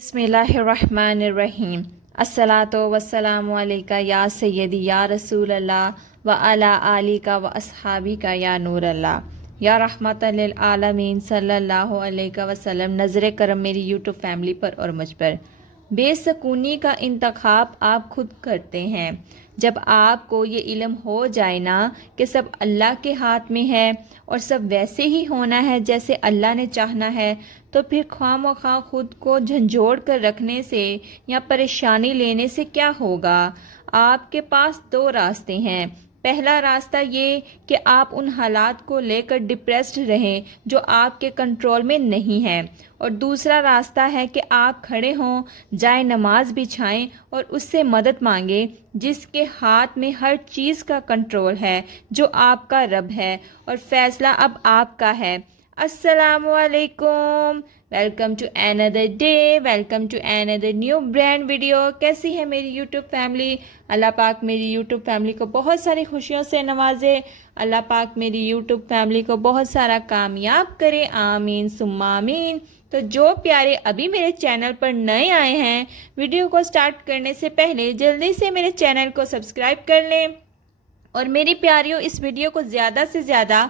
बिस्मिल्लाहिर्रहमानिर्रहीम। अस्सलातु वस्सलामु अलैका या सय्यदी या रसूल अल्लाह व अला आलिका व अस्हाबिका या नूर अल्लाह या रहमतल लिल आलमीन सल्लल्लाहु अलैहि वसल्लम। नज़र करम मेरी यूट्यूब फैमिली पर और मुझ पर। बेसकूनी का इंतखाब आप खुद करते हैं। जब आपको ये इल्म हो जाए ना कि सब अल्लाह के हाथ में है और सब वैसे ही होना है जैसे अल्लाह ने चाहना है, तो फिर ख्वामख्वाह खुद को झंझोड़ कर रखने से या परेशानी लेने से क्या होगा। आपके पास दो रास्ते हैं। पहला रास्ता ये कि आप उन हालात को लेकर डिप्रेस्ड रहें जो आपके कंट्रोल में नहीं है, और दूसरा रास्ता है कि आप खड़े हों, जाए नमाज बिछाएं और उससे मदद मांगें जिसके हाथ में हर चीज़ का कंट्रोल है, जो आपका रब है, और फैसला अब आपका है। अस्सलामु अलैकुम, welcome to another day, welcome to another new brand video. कैसी है मेरी यूट्यूब फैमिली? अल्लाह पाक मेरी यूट्यूब फैमिली को बहुत सारी खुशियों से नवाजे। अल्लाह पाक मेरी यूट्यूब फैमिली को बहुत सारा कामयाब करे, आमीन सुम्मा आमीन। तो जो प्यारे अभी मेरे चैनल पर नए आए हैं, वीडियो को स्टार्ट करने से पहले जल्दी से मेरे चैनल को सब्सक्राइब कर लें, और मेरी प्यारियों इस वीडियो को ज़्यादा से ज़्यादा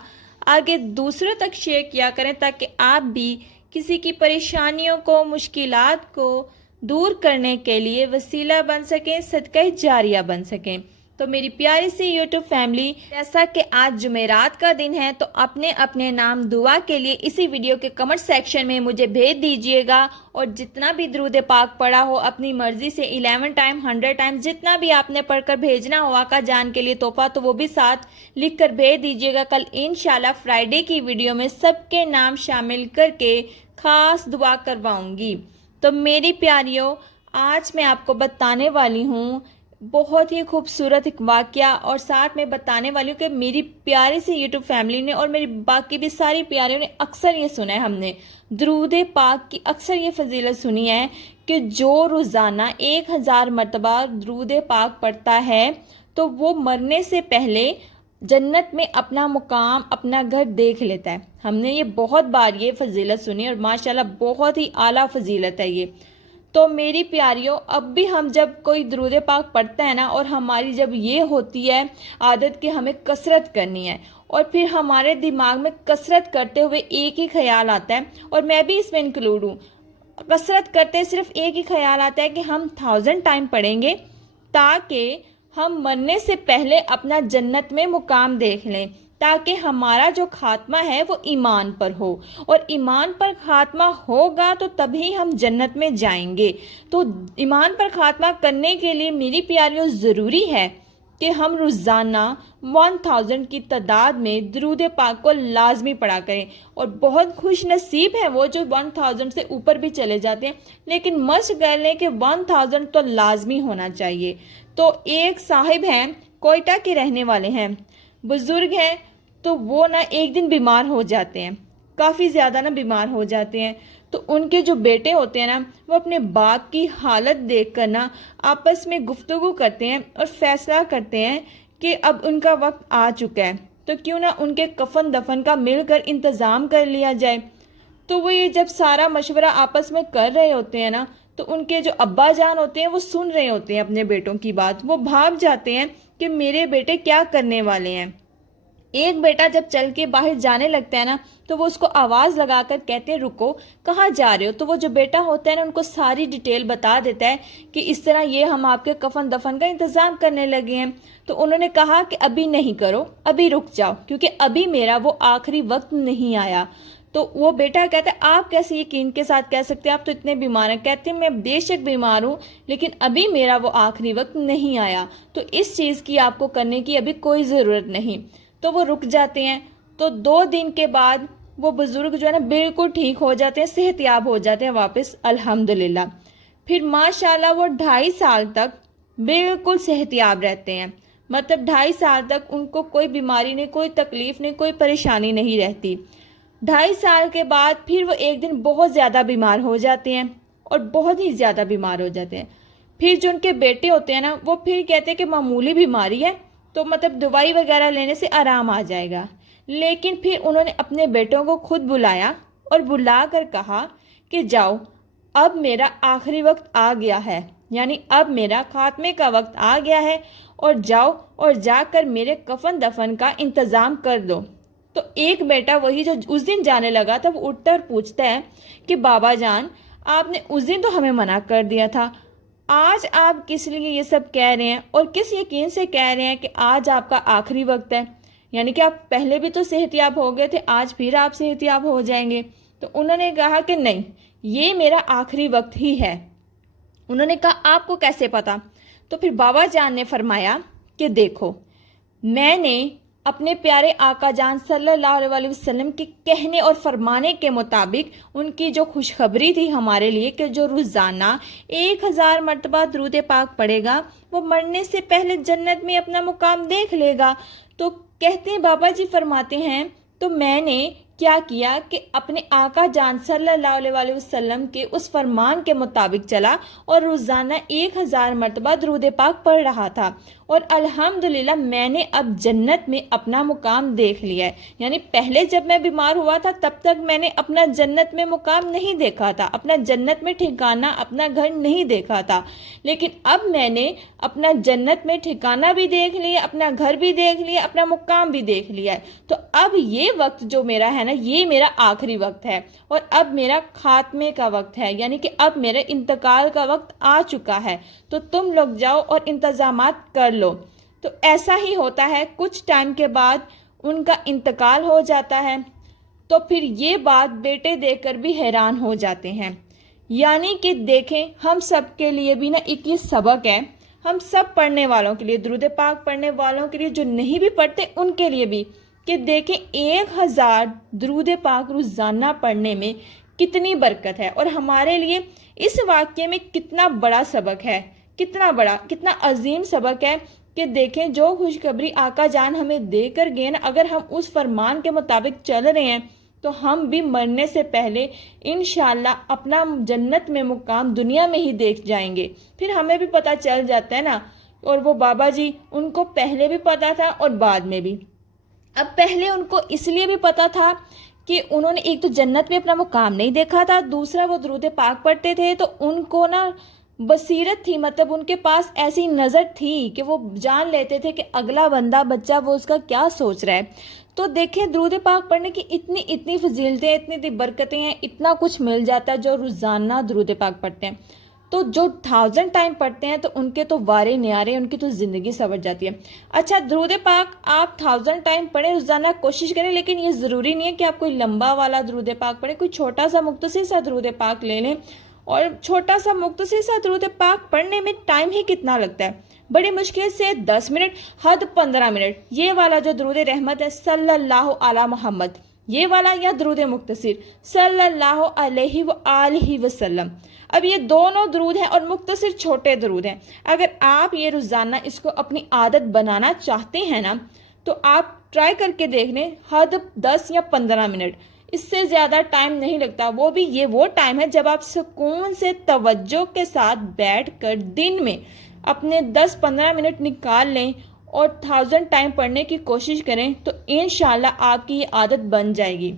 आगे दूसरों तक शेयर किया करें ताकि आप भी किसी की परेशानियों को, मुश्किलात को दूर करने के लिए वसीला बन सकें, सदका जारिया बन सकें। तो मेरी प्यारी सी यूट्यूब फैमिली, जैसा कि आज जुमेरात का दिन है, तो अपने अपने नाम दुआ के लिए इसी वीडियो के कमेंट सेक्शन में मुझे भेज दीजिएगा, और जितना भी दुरूद पाक पढ़ा हो अपनी मर्जी से 11 टाइम 100 टाइम जितना भी आपने पढ़कर भेजना हो आका जान के लिए तोहफा, तो वो भी साथ लिख कर भेज दीजिएगा। कल इंशाल्लाह फ्राइडे की वीडियो में सबके नाम शामिल करके खास दुआ करवाऊंगी। तो मेरी प्यारियों, आज मैं आपको बताने वाली हूँ बहुत ही खूबसूरत एक वाक़या, और साथ में बताने वाली हूँ कि मेरी प्यारी सी यूट्यूब फैमिली ने और मेरी बाकी भी सारी प्यारियों ने अक्सर ये सुना है, हमने दुरूद पाक की अक्सर ये फजीलत सुनी है कि जो रोज़ाना 1000 मरतबा दुरूद पाक पढ़ता है तो वो मरने से पहले जन्नत में अपना मुकाम, अपना घर देख लेता है। हमने ये बहुत बार ये फजीलत सुनी और माशाल्लाह बहुत ही आला फजीलत है ये। तो मेरी प्यारियों, अब भी हम जब कोई दुरूद पाक पढ़ते हैं ना, और हमारी जब ये होती है आदत कि हमें कसरत करनी है, और फिर हमारे दिमाग में कसरत करते हुए एक ही ख्याल आता है, और मैं भी इसमें इंक्लूड हूँ, कसरत करते सिर्फ एक ही ख्याल आता है कि हम 1000 टाइम पढ़ेंगे ताकि हम मरने से पहले अपना जन्नत में मुकाम देख लें, ताकि हमारा जो खात्मा है वो ईमान पर हो, और ईमान पर खात्मा होगा तो तभी हम जन्नत में जाएंगे। तो ईमान पर खात्मा करने के लिए मेरी प्यारियों ज़रूरी है कि हम रोज़ाना 1000 की तादाद में दुरूद पाक को लाजमी पढ़ा करें, और बहुत खुश नसीब है वो जो 1000 से ऊपर भी चले जाते हैं, लेकिन मस्ट कर लें कि 1000 तो लाजमी होना चाहिए। तो एक साहिब हैं, कोयटा के रहने वाले हैं, बुज़ुर्ग हैं, तो वो ना एक दिन बीमार हो जाते हैं, काफ़ी ज़्यादा ना बीमार हो जाते हैं। तो उनके जो बेटे होते हैं ना, वो अपने बाप की हालत देखकर ना आपस में गुफ्तगू करते हैं और फैसला करते हैं कि अब उनका वक्त आ चुका है, तो क्यों ना उनके कफन दफन का मिलकर इंतज़ाम कर लिया जाए। तो वो ये जब सारा मशवरा आपस में कर रहे होते हैं ना, तो उनके जो अब्बा जान होते हैं वो सुन रहे होते हैं अपने बेटों की बात। वो भाग जाते हैं कि मेरे बेटे क्या करने वाले हैं। एक बेटा जब चल के बाहर जाने लगता है ना, तो वो उसको आवाज़ लगाकर कहते हैं रुको, कहाँ जा रहे हो। तो वो जो बेटा होता है ना, उनको सारी डिटेल बता देता है कि इस तरह ये हम आपके कफन दफन का इंतज़ाम करने लगे हैं। तो उन्होंने कहा कि अभी नहीं करो, अभी रुक जाओ, क्योंकि अभी मेरा वो आखिरी वक्त नहीं आया। तो वो बेटा कहता है आप कैसे यकीन के साथ कह सकते हैं, आप तो इतने बीमार हैं। कहते हैं मैं बेशक बीमार हूँ, लेकिन अभी मेरा वो आखिरी वक्त नहीं आया, तो इस चीज़ की आपको करने की अभी कोई ज़रूरत नहीं। तो वो रुक जाते हैं। तो 2 दिन के बाद वो बुज़ुर्ग जो है ना बिल्कुल ठीक हो जाते हैं, सेहतयाब हो जाते हैं वापस, अल्हम्दुलिल्लाह। फिर माशाल्लाह वो 2.5 साल तक बिल्कुल सेहतयाब रहते हैं। मतलब 2.5 साल तक उनको कोई बीमारी नहीं, कोई तकलीफ़ नहीं, कोई परेशानी नहीं रहती। 2.5 साल के बाद फिर वो एक दिन बहुत ज़्यादा बीमार हो जाते हैं, और बहुत ही ज़्यादा बीमार हो जाते हैं। फिर जो उनके बेटे होते हैं ना, वो फिर कहते हैं कि मामूली बीमारी है, तो मतलब दवाई वगैरह लेने से आराम आ जाएगा। लेकिन फिर उन्होंने अपने बेटों को खुद बुलाया और बुला कर कहा कि जाओ اب میرا آخری وقت آ گیا ہے، یعنی اب میرا خاتمے کا وقت آ گیا ہے، اور جاؤ اور جا کر میرے کفن دفن کا انتظام کر دو۔ تو ایک بیٹا وہی جو اس دن جانے لگا تھا وہ اٹھتا اور پوچھتا ہے کہ بابا جان، آپ نے اس دن تو ہمیں منع کر دیا تھا، آج آپ کس لیے یہ سب کہہ رہے ہیں اور کس یقین سے کہہ رہے ہیں کہ آج آپ کا آخری وقت ہے؟ یعنی کہ آپ پہلے بھی تو صحت یاب ہو گئے تھے، آج پھر آپ صحت یاب ہو جائیں گے۔ تو انہوں نے کہا کہ نہیں، یہ میرا آخری وقت ہی ہے۔ انہوں نے کہا آپ کو کیسے پتا؟ تو پھر بابا جان نے فرمایا کہ دیکھو، میں نے اپنے پیارے آقا جان صلی اللہ علیہ وسلم کے کہنے اور فرمانے کے مطابق ان کی جو خوشخبری تھی ہمارے لیے کہ جو روزانہ 1000 مرتبہ درود پاک پڑھے گا وہ مرنے سے پہلے جنت میں اپنا مقام دیکھ لے گا۔ تو کہتے ہیں بابا جی فرماتے ہیں تو میں نے کیا کیا کہ اپنے آقا جان صلی اللہ علیہ وسلم کے اس فرمان کے مطابق چلا اور روزانہ 1000 مرتبہ درود پاک پڑھ رہا تھا، اور الحمدللہ میں نے اب جنت میں اپنا مقام دیکھ لیا ہے۔ یعنی پہلے جب میں بیمار ہوا تھا تب تک میں نے اپنا جنت میں مقام نہیں دیکھا تھا، اپنا جنت میں ٹھکانہ، اپنا گھر نہیں دیکھا تھا، لیکن اب میں نے اپنا جنت میں ٹھکانہ بھی دیکھ لیا، اپنا گھر بھی دیکھ لیا، اپنا مقام بھی دیکھ لیا ہے۔ تو اب یہ وقت جو میرا ہے نا، یہ میرا آخری وقت ہے، اور اب میرا خاتمے کا وقت ہے، یعنی کہ اب میرے انتقال کا وقت آ چکا ہے۔ تو تم لوگ جاؤ اور انتظامات کر لو۔ تو ایسا ہی ہوتا ہے، کچھ ٹائم کے بعد ان کا انتقال ہو جاتا ہے۔ تو پھر یہ بات بیٹے دیکھ کر بھی حیران ہو جاتے ہیں۔ یعنی کہ دیکھیں، ہم سب کے لیے بھی نا ایک یہ سبق ہے، ہم سب پڑھنے والوں کے لیے، درود پاک پڑھنے والوں کے لیے، جو نہیں بھی پڑھتے ان کے لیے بھی، کہ دیکھیں 1000 درود پاک روزانہ پڑھنے میں کتنی برکت ہے، اور ہمارے لیے اس واقعے میں کتنا بڑا سبق ہے، کتنا بڑا، کتنا عظیم سبق ہے کہ دیکھیں جو خوشخبری آقا جان ہمیں دے کر گئے نا، اگر ہم اس فرمان کے مطابق چل رہے ہیں تو ہم بھی مرنے سے پہلے انشاءاللہ اپنا جنت میں مقام دنیا میں ہی دیکھ جائیں گے۔ پھر ہمیں بھی پتہ چل جاتا ہے نا، اور وہ بابا جی ان کو پہلے بھی پتہ تھا اور بعد میں بھی۔ اب پہلے ان کو اس لیے بھی پتہ تھا کہ انہوں نے ایک تو جنت میں اپنا مقام نہیں دیکھا تھا، دوسرا وہ درود پاک پڑھتے تھے تو ان کو نا بصیرت تھی، مطلب ان کے پاس ایسی نظر تھی کہ وہ جان لیتے تھے کہ اگلا بندہ بچہ وہ اس کا کیا سوچ رہا ہے۔ تو دیکھیں درود پاک پڑھنے کی اتنی فضیلتیں، اتنی برکتیں ہیں، اتنا کچھ مل جاتا ہے جو روزانہ درود پاک پڑھتے ہیں۔ تو جو 1000 ٹائم پڑھتے ہیں تو ان کے تو وارے نیارے، ان کی تو زندگی سنور جاتی ہے۔ اچھا، درود پاک آپ 1000 ٹائم پڑھیں روزانہ، کوشش کریں، لیکن یہ ضروری نہیں ہے کہ آپ کوئی لمبا والا درود پاک پڑھیں، کوئی چھوٹا سا مختصر سا درود پاک لے لیں۔ اور چھوٹا سا مختصر سا درود پاک پڑھنے میں ٹائم ہی کتنا لگتا ہے؟ بڑی مشکل سے 10 منٹ، حد 15 منٹ۔ یہ والا جو درود رحمت ہے صلی اللہ علی محمد، یہ والا، یا درود مختصر صلی اللہ علیہ وآلہ وسلم، اب یہ دونوں درود ہیں اور مختصر چھوٹے درود ہیں۔ اگر آپ یہ روزانہ اس کو اپنی عادت بنانا چاہتے ہیں نا تو آپ ٹرائی کر کے دیکھ لیں، حد 10 یا 15 منٹ، اس سے زیادہ ٹائم نہیں لگتا۔ وہ بھی یہ وہ ٹائم ہے جب آپ سکون سے توجہ کے ساتھ بیٹھ کر دن میں اپنے 10-15 منٹ نکال لیں اور 1000 ٹائم پڑھنے کی کوشش کریں تو انشاءاللہ آپ کی یہ عادت بن جائے گی۔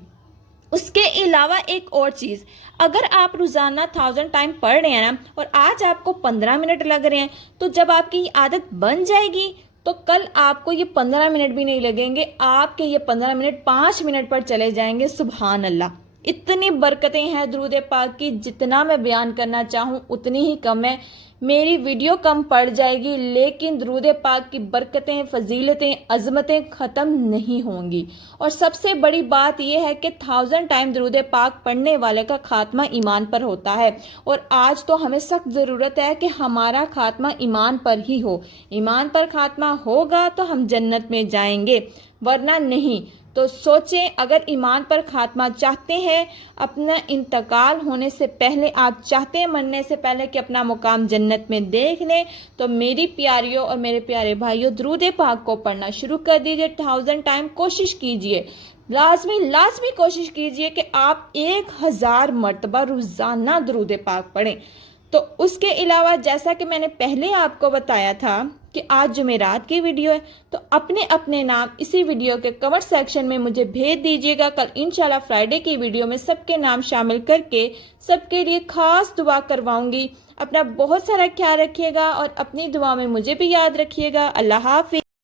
اس کے علاوہ ایک اور چیز، اگر آپ روزانہ 1000 ٹائم پڑھ رہے ہیں نا اور آج آپ کو 15 منٹ لگ رہے ہیں، تو جب آپ کی یہ عادت بن جائے گی تو کل آپ کو یہ 15 منٹ بھی نہیں لگیں گے، آپ کے یہ 15 منٹ 5 منٹ پر چلے جائیں گے۔ سبحان اللہ، اتنی برکتیں ہیں درود پاک کی، جتنا میں بیان کرنا چاہوں اتنی ہی کم ہے۔ میری ویڈیو کم پڑ جائے گی لیکن درود پاک کی برکتیں، فضیلتیں، عظمتیں ختم نہیں ہوں گی۔ اور سب سے بڑی بات یہ ہے کہ 1000 ٹائم درود پاک پڑھنے والے کا خاتمہ ایمان پر ہوتا ہے، اور آج تو ہمیں سخت ضرورت ہے کہ ہمارا خاتمہ ایمان پر ہی ہو۔ ایمان پر خاتمہ ہوگا تو ہم جنت میں جائیں گے، ورنہ نہیں۔ تو سوچیں، اگر ایمان پر خاتمہ چاہتے ہیں، اپنا انتقال ہونے سے پہلے آپ چاہتے ہیں مرنے سے پہلے کہ اپنا مقام جنت میں دیکھ لیں، تو میری پیاریوں اور میرے پیارے بھائیوں، درود پاک کو پڑھنا شروع کر دیجئے۔ 1000 ٹائم کوشش کیجئے، لازمی کوشش کیجئے کہ آپ 1000 مرتبہ روزانہ درود پاک پڑھیں۔ تو اس کے علاوہ جیسا کہ میں نے پہلے آپ کو بتایا تھا کہ آج جمعرات کی ویڈیو ہے، تو اپنے اپنے نام اسی ویڈیو کے کمنٹ سیکشن میں مجھے بھیج دیجیے گا۔ کل انشاءاللہ فرائیڈے کی ویڈیو میں سب کے نام شامل کر کے سب کے لیے خاص دعا کرواؤں گی۔ اپنا بہت سارا خیال رکھیے گا اور اپنی دعا میں مجھے بھی یاد رکھیے گا۔ اللہ حافظ۔